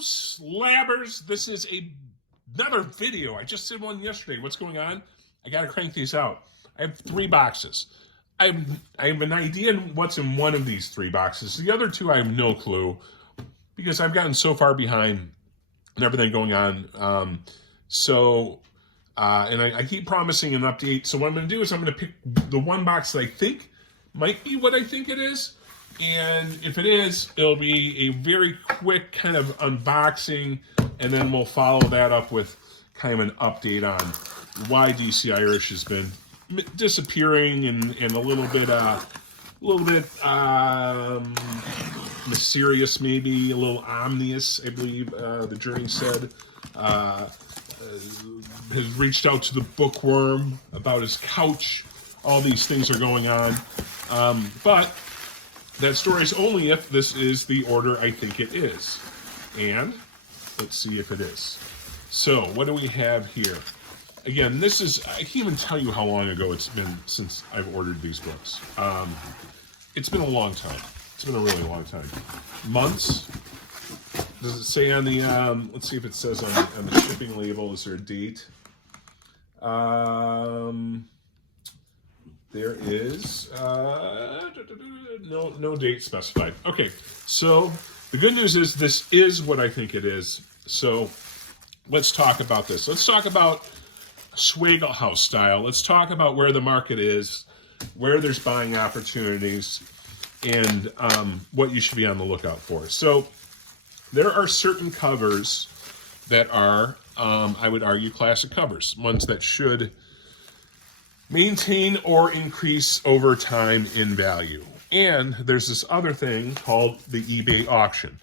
Slabbers. This is another video. I just did one yesterday. What's going on? I got to crank these out. I have 3 boxes. I have an idea what's in one of these 3 boxes. The other 2, I have no clue because I've gotten so far behind and everything going on. And I keep promising an update. So what I'm going to do is I'm going to pick the one box that I think might be what I think it is. And if it is, it'll be a very quick kind of unboxing. And then we'll follow that up with kind of an update on why DC Irish has been disappearing and a little bit mysterious, maybe a little ominous, I believe the journey said. Has reached out to the bookworm about his couch. All these things are going on. But that story is only if this is the order I think it is. And let's see if it is. So what do we have here? Again, this is, I can't even tell you how long ago it's been since I've ordered these books. It's been a long time. It's been a really long time. Months. Does it say on the, let's see if it says on the shipping label, is there a date? There is, no date specified. Okay, so the good news is this is what I think it is. So let's talk about this. Let's talk about Schwegel House style. Let's talk about where the market is, where there's buying opportunities, and what you should be on the lookout for. So there are certain covers that are, I would argue, classic covers, ones that should maintain or increase over time in value. And there's this other thing called the eBay auction.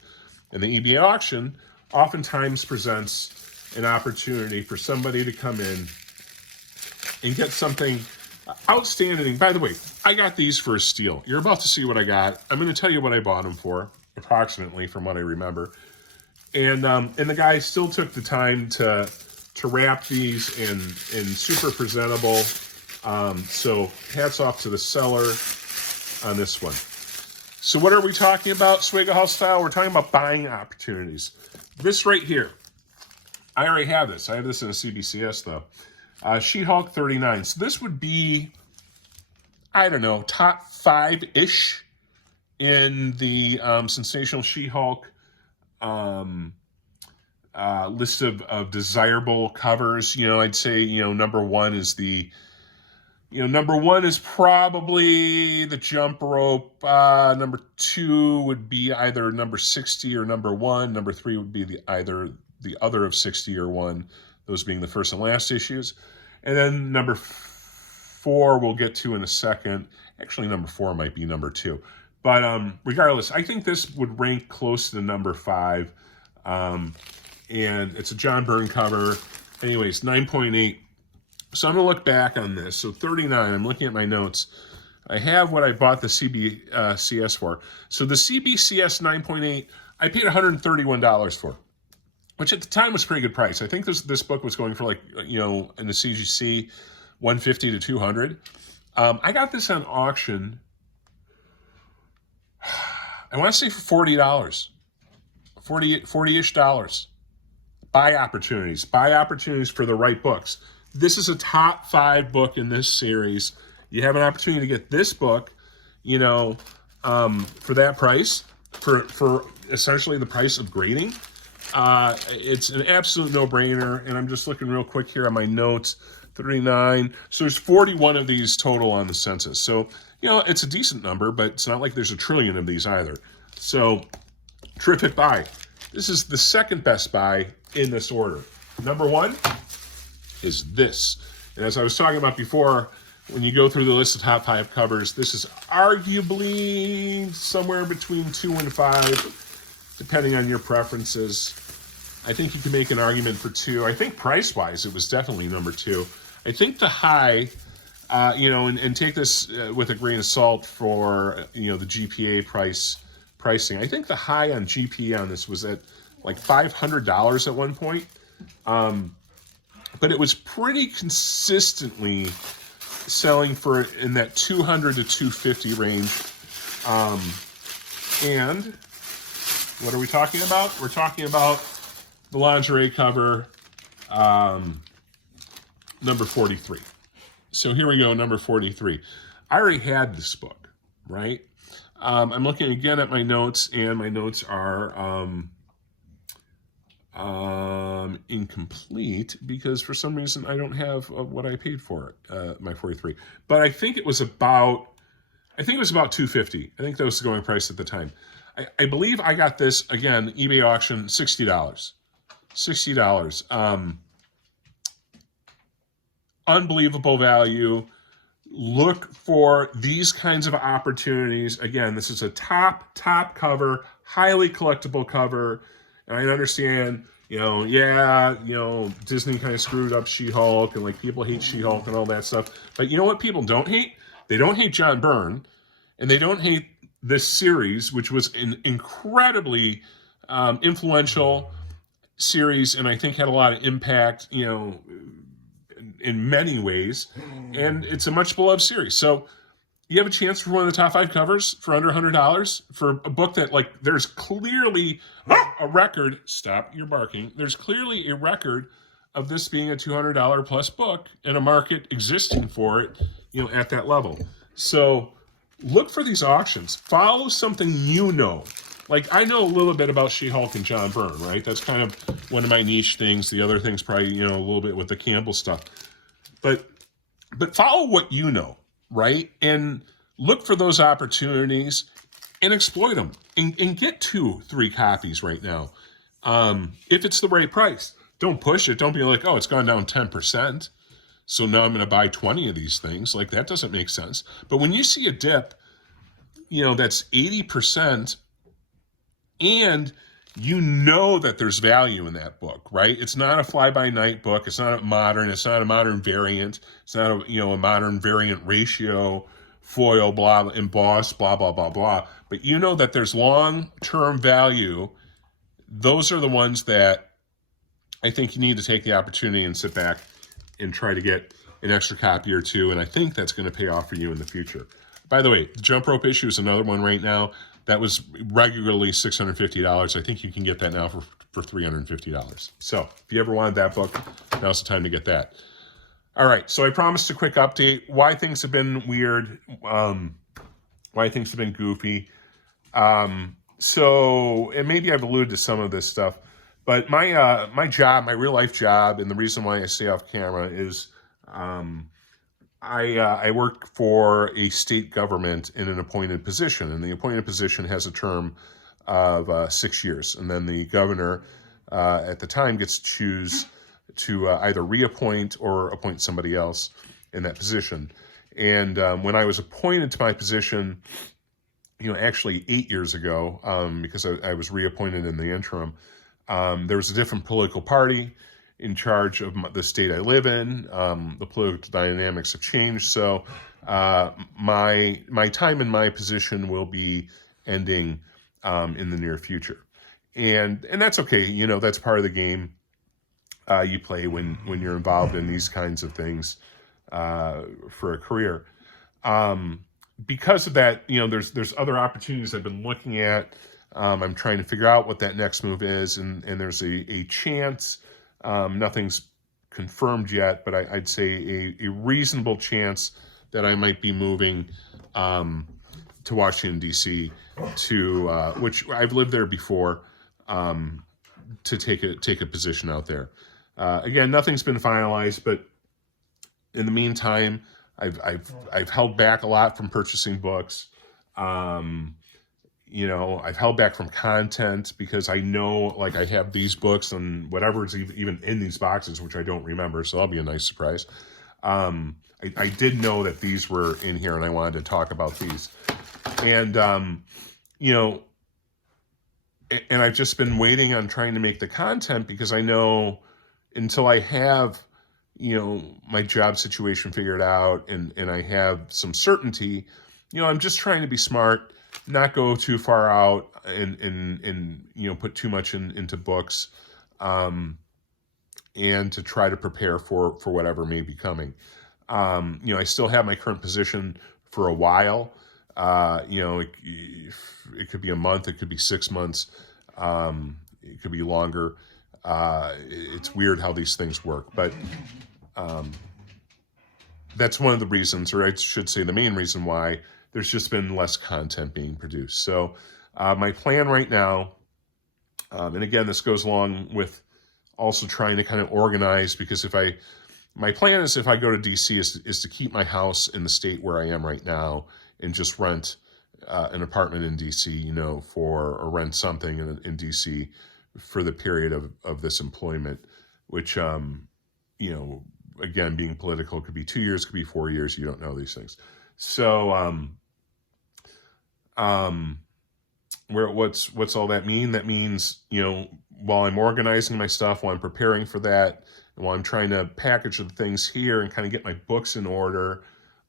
And the eBay auction oftentimes presents an opportunity for somebody to come in and get something outstanding. By the way, I got these for a steal. You're about to see what I got. I'm going to tell you what I bought them for, approximately from what I remember. And the guy still took the time to wrap these in super presentable. So hats off to the seller on this one. So what are we talking about, Schwegel House style? We're talking about buying opportunities. This right here, I already have this. I have this in a CBCS though. She-Hulk 39. So this would be, I don't know, top 5-ish in the Sensational She-Hulk list of desirable covers. You know, I'd say, number 1 is probably the Jump Rope. Number 2 would be either number 60 or number 1. Number 3 would be either the other of 60 or 1, those being the first and last issues. And then number 4 we'll get to in a second. Actually, number 4 might be number 2. But regardless, I think this would rank close to number 5. And it's a John Byrne cover. Anyways, 9.8. So I'm going to look back on this. So 39, I'm looking at my notes. I have what I bought the CBCS for. So the CBCS 9.8, I paid $131 for, which at the time was a pretty good price. I think this book was going for like, in the CGC, $150 to $200. I got this on auction, I want to say for $40. $40-ish dollars. Buy opportunities for the right books. This is a top 5 book in this series. You have an opportunity to get this book, for that price, for essentially the price of grading. It's an absolute no-brainer, and I'm just looking real quick here on my notes. 39. So there's 41 of these total on the census. So, it's a decent number, but it's not like there's a trillion of these either. So, terrific buy. This is the second best buy in this order. Number 1 is this. And as I was talking about before, when you go through the list of top 5 covers, this is arguably somewhere between 2 and 5, depending on your preferences. I think you can make an argument for 2. I think price-wise, it was definitely number 2. I think the high, and take this with a grain of salt for, the GPA pricing. I think the high on GPA on this was at like $500 at one point. But it was pretty consistently selling for in that $200 to $250 range. And What are we talking about? We're talking about the lingerie cover, number 43. So here we go, number 43. I already had this book, right? I'm looking again at my notes, and my notes are incomplete because for some reason I don't have what I paid for it, my 43. But I think it was about $250. I think that was the going price at the time. I believe I got this, again, eBay auction, $60. $60. Unbelievable value. Look for these kinds of opportunities. Again, this is a top cover, highly collectible cover. And I understand, Disney kind of screwed up She-Hulk, and like people hate She-Hulk and all that stuff. But you know what people don't hate? They don't hate John Byrne, and they don't hate this series, which was an incredibly influential series, and I think had a lot of impact, in many ways, and it's a much beloved series. So you have a chance for one of the top 5 covers for under $100 for a book that, like, there's clearly a record. Stop your barking. There's clearly a record of this being a $200 plus book and a market existing for it, at that level. So look for these auctions. Follow something Like, I know a little bit about She-Hulk and John Byrne, right? That's kind of one of my niche things. The other thing's probably, a little bit with the Campbell stuff. But follow what you know, right? And look for those opportunities and exploit them. And get 2-3 copies right now. If it's the right price. Don't push it. Don't be like, oh, it's gone down 10%. So now I'm going to buy 20 of these things. Like, that doesn't make sense. But when you see a dip, that's 80%, and that there's value in that book, right? It's not a fly-by-night book. It's not a modern variant. It's not a modern variant ratio, foil, blah, emboss, blah, blah, blah, blah. But that there's long-term value. Those are the ones that I think you need to take the opportunity and sit back and try to get an extra copy or 2, and I think that's going to pay off for you in the future. By the way, the Jump Rope issue is another one right now. That was regularly $650. I think you can get that now for $350. So if you ever wanted that book, now's the time to get that. All right, so I promised a quick update. Why things have been weird, why things have been goofy. So, and maybe I've alluded to some of this stuff, but my job, my real life job, and the reason why I stay off camera is I work for a state government in an appointed position, and the appointed position has a term of 6 years, and then the governor at the time gets to choose to either reappoint or appoint somebody else in that position. And when I was appointed to my position, actually 8 years ago, because I was reappointed in the interim, there was a different political party in charge of the state I live in. The political dynamics have changed, so my time in my position will be ending in the near future, and that's okay. That's part of the game you play when you're involved in these kinds of things for a career. Because of that, there's other opportunities I've been looking at. I'm trying to figure out what that next move is, and there's a chance. Nothing's confirmed yet, but I'd say a reasonable chance that I might be moving to Washington, D.C., to which I've lived there before, to take a position out there. Again, nothing's been finalized, but in the meantime, I've held back a lot from purchasing books. I've held back from content because I know, like, I have these books and whatever's even in these boxes, which I don't remember, so that'll be a nice surprise. I did know that these were in here, and I wanted to talk about these. And, and I've just been waiting on trying to make the content because I know until I have, my job situation figured out and I have some certainty, I'm just trying to be smart, not go too far out and put too much into books, and to try to prepare for whatever may be coming. I still have my current position for a while. It could be a month, it could be 6 months. It could be longer. It's weird how these things work, but that's one of the reasons, or I should say the main reason why there's just been less content being produced. So my plan right now, and again, this goes along with also trying to kind of organize, because my plan is if I go to DC is to keep my house in the state where I am right now and just rent an apartment in DC, or rent something in DC for the period of this employment, which, again, being political, could be 2 years, could be 4 years. You don't know these things. So, what's all that mean? That means, while I'm organizing my stuff, while I'm preparing for that, and while I'm trying to package the things here and kind of get my books in order,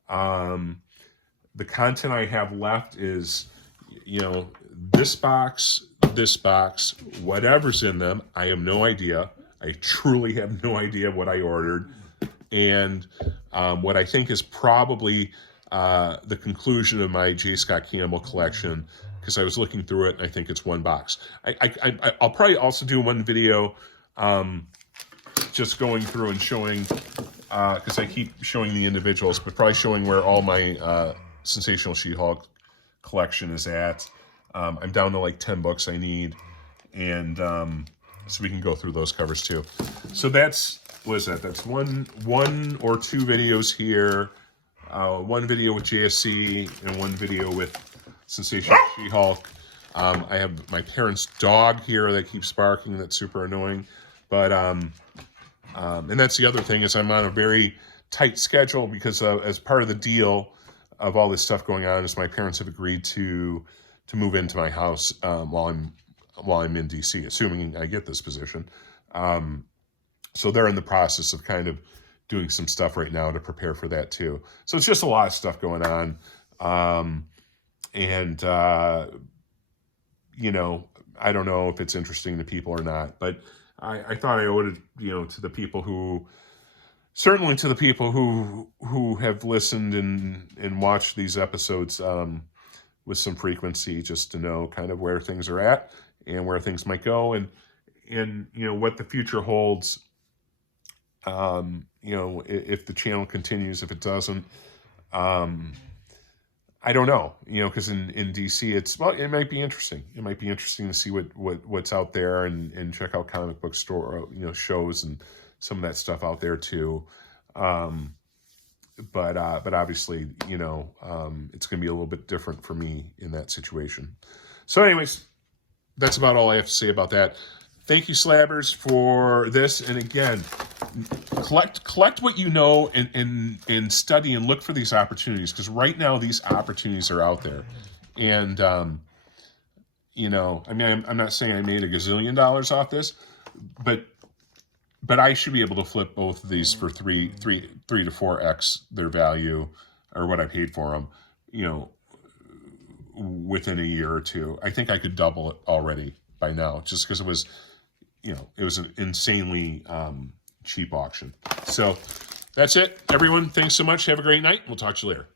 the content I have left is, this box, whatever's in them. I have no idea. I truly have no idea what I ordered. And what I think is probably the conclusion of my J. Scott Campbell collection, because I was looking through it, and I think it's one box. I'll probably also do one video just going through and showing, because I keep showing the individuals, but probably showing where all my Sensational She-Hulk collection is at. I'm down to like 10 books I need, and so we can go through those covers too. So that's, what is that? That's one or two videos here, one video with JSC and one video with Sensational She-Hulk. I have my parents' dog here that keeps barking. That's super annoying. But and that's the other thing, is I'm on a very tight schedule, because as part of the deal of all this stuff going on is my parents have agreed to move into my house while I'm in DC, assuming I get this position. So they're in the process of kind of doing some stuff right now to prepare for that too. So it's just a lot of stuff going on. I don't know if it's interesting to people or not, but I thought I owed it, to the people who, certainly to the people who have listened and watched these episodes with some frequency, just to know kind of where things are at and where things might go, and what the future holds. If the channel continues, if it doesn't, I don't know, because in DC, it might be interesting. It might be interesting to see what's out there, and check out comic book store, shows and some of that stuff out there too. But obviously, it's going to be a little bit different for me in that situation. So anyways, that's about all I have to say about that. Thank you, Slabbers, for this. And again, collect what you know, and study and look for these opportunities, because right now these opportunities are out there. And, I'm not saying I made $1 gazillion off this, but I should be able to flip both of these for 3 to 4x their value, or what I paid for them, within a year or two. I think I could double it already by now, just because it was an insanely cheap auction. So that's it, everyone. Thanks so much. Have a great night. We'll talk to you later.